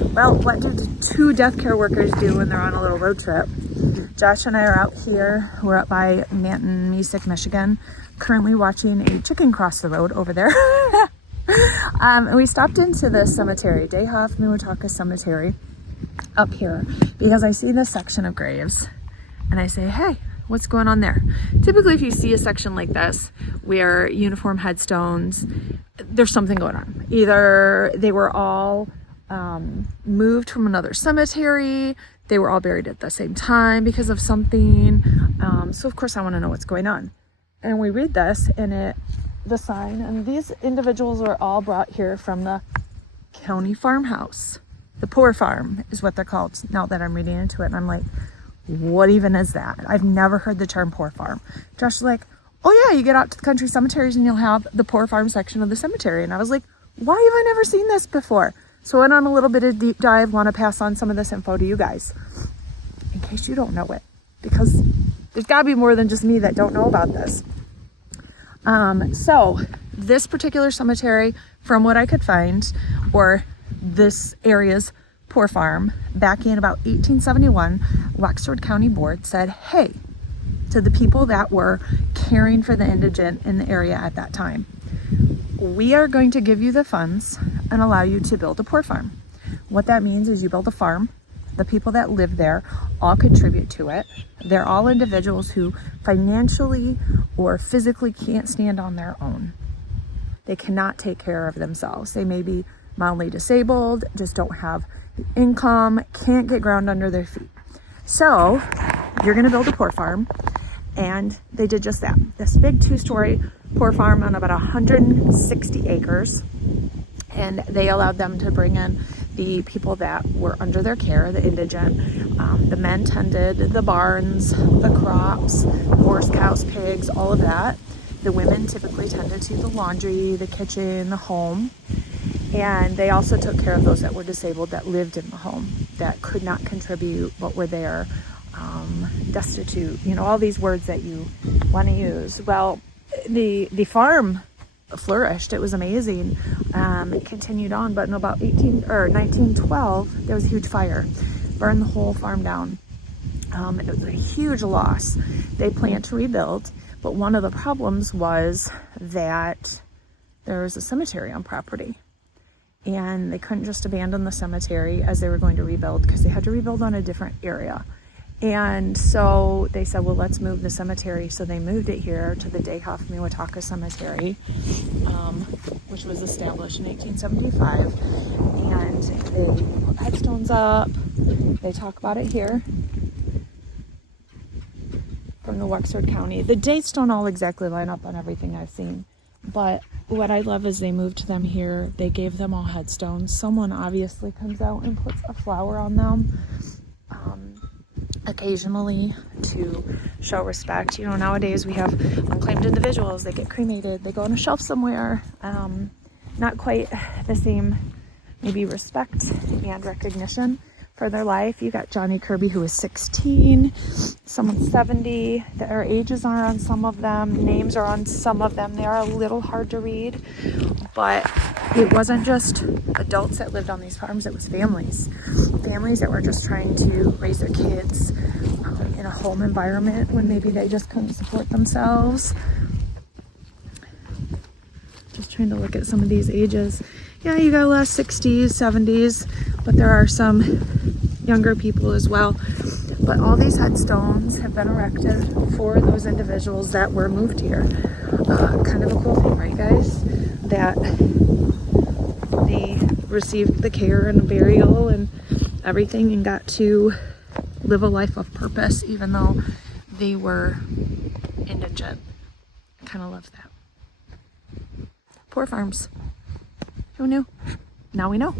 Well, what do the two death care workers do when they're on a little road trip? Josh and I are out here. We're up by Manton, Mesick, Michigan, currently watching a chicken cross the road over there. And we stopped into the cemetery, Dayhoff Miwataka Cemetery, up here, because I see this section of graves and I say, hey, what's going on there? Typically, if you see a section like this where uniform headstones, there's something going on. Either they were all moved from another cemetery, they were all buried at the same time because of something. So of course I want to know what's going on. And we read this and the sign, and these individuals were all brought here from the county farmhouse. The poor farm is what they're called now that I'm reading into it. And I'm like, what even is that? I've never heard the term poor farm. Josh is like, oh yeah, you get out to the country cemeteries and you'll have the poor farm section of the cemetery. And I was like, why have I never seen this before? So I went on a little bit of deep dive, want to pass on some of this info to you guys in case you don't know it, because there's got to be more than just me that don't know about this. So this particular cemetery, from what I could find, or this area's poor farm, back in about 1871, Wexford County Board said, hey, to the people that were caring for the indigent in the area at that time, we are going to give you the funds and allow you to build a poor farm. What that means is you build a farm. The people that live there all contribute to it. They're all individuals who financially or physically can't stand on their own. They cannot take care of themselves. They may be mildly disabled, just don't have the income, can't get ground under their feet. So you're going to build a poor farm. And they did just that. This big 2-story poor farm on about 160 acres. And they allowed them to bring in the people that were under their care, the indigent. The men tended the barns, the crops, horse, cows, pigs, all of that. The women typically tended to the laundry, the kitchen, the home. And they also took care of those that were disabled that lived in the home, that could not contribute but were there. Destitute, all these words that you want to use. Well, the farm flourished. It was amazing. It continued on, but in about 1912, there was a huge fire, burned the whole farm down. It was a huge loss. They planned to rebuild, but one of the problems was that there was a cemetery on property. And they couldn't just abandon the cemetery as they were going to rebuild, because they had to rebuild on a different area. And so they said, well, let's move the cemetery. So they moved it here to the Dayhoff Miwataka Cemetery, which was established in 1875. And they put headstones up. They talk about it here from the Wexford County. The dates don't all exactly line up on everything I've seen. But what I love is they moved them here. They gave them all headstones. Someone obviously comes out and puts a flower on them. Occasionally to show respect. Nowadays we have unclaimed individuals. They get cremated. They go on a shelf somewhere. Not quite the same, maybe, respect and recognition for their life. You got Johnny Kirby, who is 16. Someone's 70. Their ages are on some of them. Names are on some of them. They are a little hard to read. But it wasn't just adults that lived on these farms. It was families. Families that were just trying to raise their kids in a home environment when maybe they just couldn't support themselves. Just trying to look at some of these ages. Yeah, you got a lot of 60s, 70s, but there are some younger people as well. But all these headstones have been erected for those individuals that were moved here. Kind of a cool thing, right, guys? That they received the care and burial and everything and got to live a life of purpose, even though they were indigent. I kind of love that. Poor farms. Who knew? Now we know.